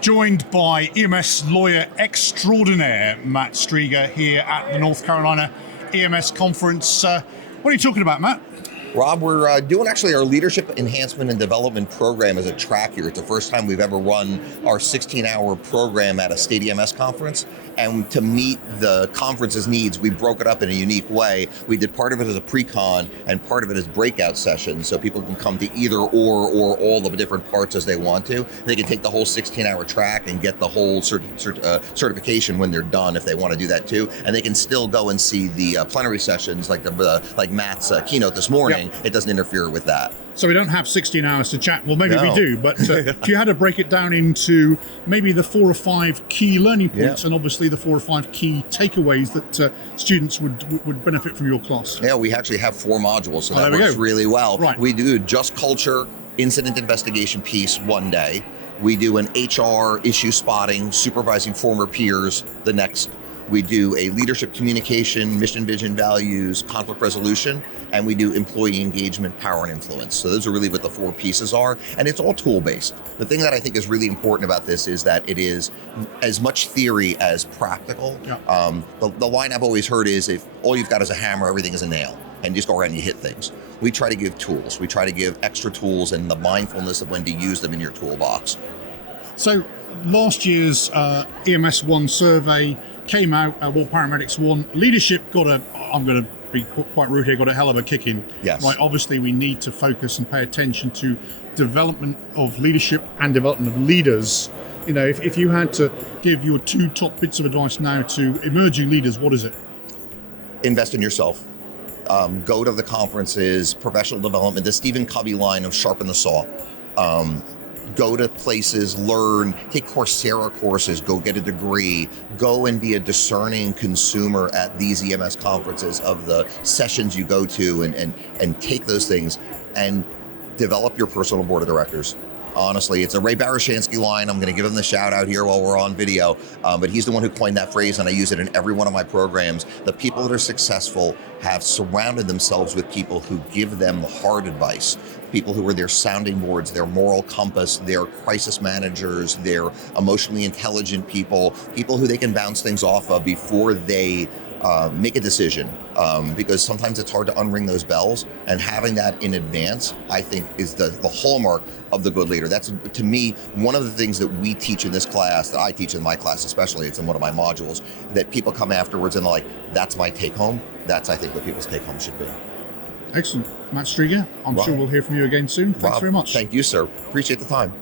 Joined by EMS lawyer extraordinaire Matt Streger here at the North Carolina EMS conference. What are you talking about, Matt? Rob, we're doing actually our Leadership Enhancement and Development program as a track here. It's the first time we've ever run our 16-hour program at a state EMS conference. And to meet the conference's needs, we broke it up in a unique way. We did part of it as a pre-con and part of it as breakout sessions, so people can come to either or all of the different parts as they want to. They can take the whole 16-hour track and get the whole certification when they're done if they want to do that too. And they can still go and see the plenary sessions like Matt's keynote this morning. Yep. It doesn't interfere with that. So we don't have 16 hours to chat. Well, maybe we do, but if you had to break it down into maybe the 4 or 5 key learning points and obviously the 4 or 5 key takeaways that students would benefit from your class. Yeah, we actually have 4 modules, so that works really well. Right. We do just culture, incident investigation piece one day. We do an HR issue spotting, supervising former peers the next. We do a leadership communication, mission, vision, values, conflict resolution, and we do employee engagement, power, and influence. So those are really what the 4 pieces are, and it's all tool-based. The thing that I think is really important about this is that it is as much theory as practical. Yeah. The line I've always heard is, if all you've got is a hammer, everything is a nail, and you just go around and you hit things. We try to give tools. We try to give extra tools and the mindfulness of when to use them in your toolbox. So last year's EMS 1 survey came out, War Paramedics 1. Leadership got I'm going to be quite rude here, got a hell of a kick in. Yes. Right, obviously we need to focus and pay attention to development of leadership and development of leaders. You know, if you had to give your 2 top bits of advice now to emerging leaders, what is it? Invest in yourself. Go to the conferences, professional development, the Stephen Covey line of sharpen the saw. Go to places, learn, take Coursera courses, go get a degree, go and be a discerning consumer at these EMS conferences of the sessions you go to and take those things and develop your personal board of directors. Honestly, it's a Ray Barishansky line. I'm going to give him the shout out here while we're on video, but he's the one who coined that phrase, and I use it in every one of my programs. The people that are successful have surrounded themselves with people who give them hard advice, people who are their sounding boards, their moral compass, their crisis managers, their emotionally intelligent people who they can bounce things off of before they make a decision, because sometimes it's hard to unring those bells, and having that in advance, I think, is the hallmark of the good leader. That's, to me, one of the things that we teach in this class, that I teach in my class especially, it's in one of my modules, that people come afterwards and they're like, that's my take home. That's, I think, what people's take home should be. Excellent. Matt Streger, I'm sure we'll hear from you again soon. Thanks very much. Thank you, sir. Appreciate the time.